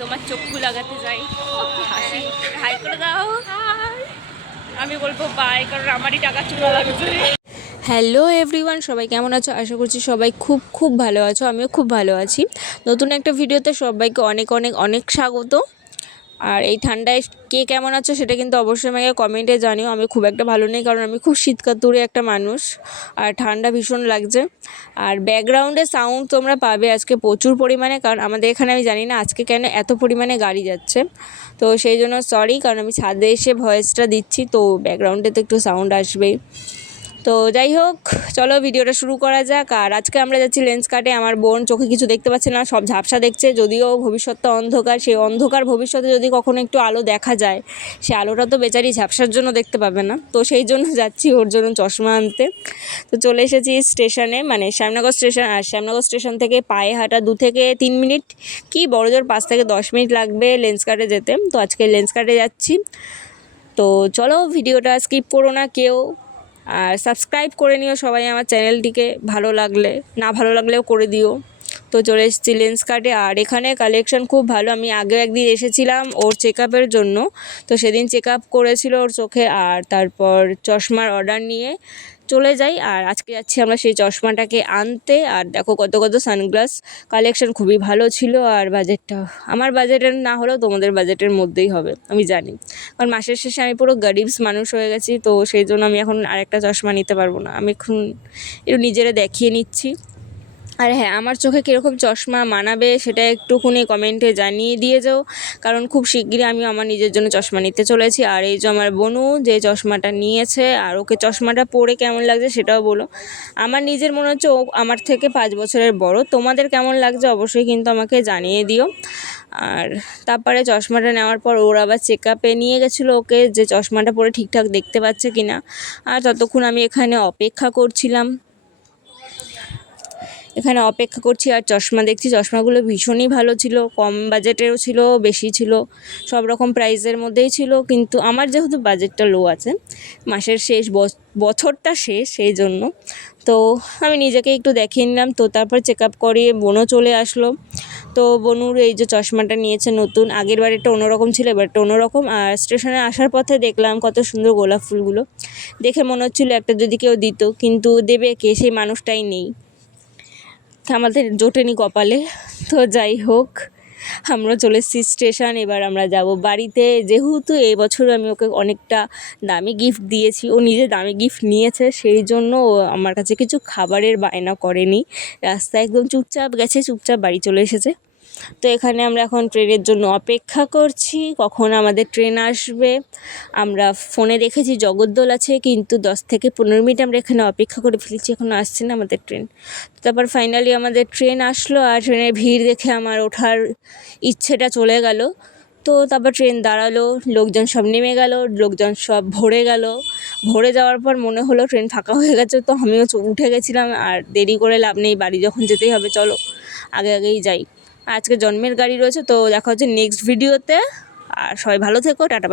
তোমার চক্ষু লাগাতে যাই, হাসি হাই করে দাও। আমি বলবো বাই, কারণ আমারই টাকা চুলো লাগছে। হ্যালো এভরিওয়ান, সবাই কেমন আছো? আশা করছি সবাই খুব খুব ভালো আছো। আমিও খুব ভালো আছি। নতুন একটা ভিডিওতে সবাইকে অনেক অনেক অনেক স্বাগত। আর এই ঠান্ডায় কে কেমন আছো সেটা কিন্তু অবশ্যই আমাকে কমেন্টে জানিও। আমি খুব একটা ভালো নেই, কারণ আমি খুব শীতকাতুরে একটা মানুষ, আর ঠান্ডা ভীষণ লাগছে। আর ব্যাকগ্রাউন্ডে সাউন্ড তোমরা পাবে আজকে প্রচুর পরিমাণে, কারণ আমাদের এখানে আমি জানি না আজকে কেন এত পরিমাণে গাড়ি যাচ্ছে। তো সেই জন্য সরি, কারণ আমি ছাদে এসে ভয়েসটা দিচ্ছি, তো ব্যাকগ্রাউন্ডে তো একটু সাউন্ড আসবেই। তো যাই হোক, চলো ভিডিওটা শুরু করা যাক। আর আজকে আমরা যাচ্ছি লেন্সকার্টে। আমার বোন চোখে কিছু দেখতে পাচ্ছে না, সব ঝাপসা দেখছে, যদিও ভবিষ্যৎটা অন্ধকার। সেই অন্ধকার ভবিষ্যতে যদি কখনো একটু আলো দেখা যায়, সে আলোটা তো বেচারি ঝাপসার জন্য দেখতে পাবে না। তো সেই জন্য যাচ্ছি ওর জন্য চশমা আনতে। তো চলে এসেছি স্টেশনে, মানে শ্যামনগর স্টেশন। আর শ্যামনগর স্টেশন থেকে পায়ে হাঁটা 2 থেকে 3 মিনিট, কি বড়জোর 5 থেকে 10 মিনিট লাগবে লেন্সকার্টে যেতে। তো আজকে লেন্সকার্টে যাচ্ছি। তো চলো, ভিডিওটা স্কিপ করো না কেউ, আর সাবস্ক্রাইব করে নিও সবাই আমার চ্যানেলটিকে, ভালো লাগলে, না ভালো লাগলেও করে দিও। তো চলে এসেছি লেন্সকার্টে। আর এখানে কালেকশন খুব ভালো। আমি আগে একদিন এসেছিলাম ওর চেক আপের জন্য, তো সেদিন চেক আপ করেছিল ওর চোখে, আর তারপর চশমার অর্ডার নিয়ে চলে যাই। আর আজকে যাচ্ছি আমরা সেই চশমাটাকে আনতে। আর দেখো কত কত সানগ্লাস কালেকশন, খুবই ভালো ছিল। আর বাজেটটা আমার বাজেটের না হলেও তোমাদের বাজেটের মধ্যেই হবে, আমি জানি, কারণ মাসের শেষে আমি পুরো গরিবস মানুষ হয়ে গেছি। তো সেই জন্য আমি এখন আরেকটা চশমা নিতে পারবো না। আমি এখন একটু নিজেরা দেখিয়ে নিচ্ছি। আর হ্যাঁ, আমার চোখে কীরকম চশমা মানাবে সেটা একটুখানি কমেন্টে জানিয়ে দিয়ে যাও, কারণ খুব শিগগিরই আমি আমার নিজের জন্য চশমা নিতে চলেছি। আর এই যে আমার বোনু যে চশমাটা নিয়েছে, আর ওকে চশমাটা পরে কেমন লাগছে সেটাও বলো। আমার নিজের মনে হচ্ছে ও আমার থেকে 5 বছরের বড়। তোমাদের কেমন লাগছে অবশ্যই কিন্তু আমাকে জানিয়ে দিও। আর তারপরে চশমাটা নেওয়ার পর ওর আবার চেক আপে নিয়ে গেছিলো ওকে, যে চশমাটা পরে ঠিকঠাক দেখতে পাচ্ছে কিনা। আর ততক্ষণ আমি এখানে অপেক্ষা করছিলাম, আর চশমা দেখছি। চশমাগুলো ভীষণই ভালো ছিল, কম বাজেটেরও ছিল, বেশি ছিল, সব রকম প্রাইসের মধ্যেই ছিল। কিন্তু আমার যেহেতু বাজেটটা লো আছে, মাসের শেষ, বছরটা শেষ, সেই জন্য তো আমি নিজেকে একটু দেখিয়ে নিলাম। তো তারপর চেক আপ করিয়ে বোনও চলে আসলো। তো বনুর এই যে চশমাটা নিয়েছে নতুন, আগের বারেরটা অন্যরকম ছিল, এবারটা অন্যরকম। আর স্টেশনে আসার পথে দেখলাম কত সুন্দর গোলাপ ফুলগুলো, দেখে মনে হচ্ছিলো একটা যদি কেউ দিত, কিন্তু দেবে কে, সেই মানুষটাই নেই, আমাদের জোটেনি কপালে। তো যাই হোক, আমরা চলে এসেছি স্টেশন। এবার আমরা যাব বাড়িতে। যেহেতু এই বছর আমি ওকে অনেকটা দামি গিফট দিয়েছি, ও নিজে দামি গিফট নিয়েছে, সেই জন্য ও আমার কাছে কিছু খাবারের বায়না করেনি। রাস্তায় একদম চুপচাপ গেছে, চুপচাপ বাড়ি চলে এসেছে। তো এখানে আমরা এখন ট্রেনের জন্য অপেক্ষা করছি, কখন আমাদের ট্রেন আসবে। আমরা ফোনে দেখেছি জগদ্দল আছে, কিন্তু 10 থেকে 15 মিনিট আমরা এখানে অপেক্ষা করে ফেলেছি, এখনও আসছে না আমাদের ট্রেন। তারপর ফাইনালি আমাদের ট্রেন আসলো। আর ট্রেনের ভিড় দেখে আমার ওঠার ইচ্ছেটা চলে গেল। তো তারপর ট্রেন দাঁড়ালো, লোকজন সব নেমে গেল, লোকজন সব ভরে গেল। ভরে যাওয়ার পর মনে হলো ট্রেন ফাঁকা হয়ে গেছে, তো আমিও উঠে গেছিলাম। আর দেরি করে লাভ নেই, বাড়ি যখন যেতেই হবে, চলো আগেই যাই। আজকে জন্মের গাড়ি রয়েছে। তো দেখা হচ্ছে নেক্সট ভিডিওতে। আর সবাই ভালো থেকো, টাটা বাই।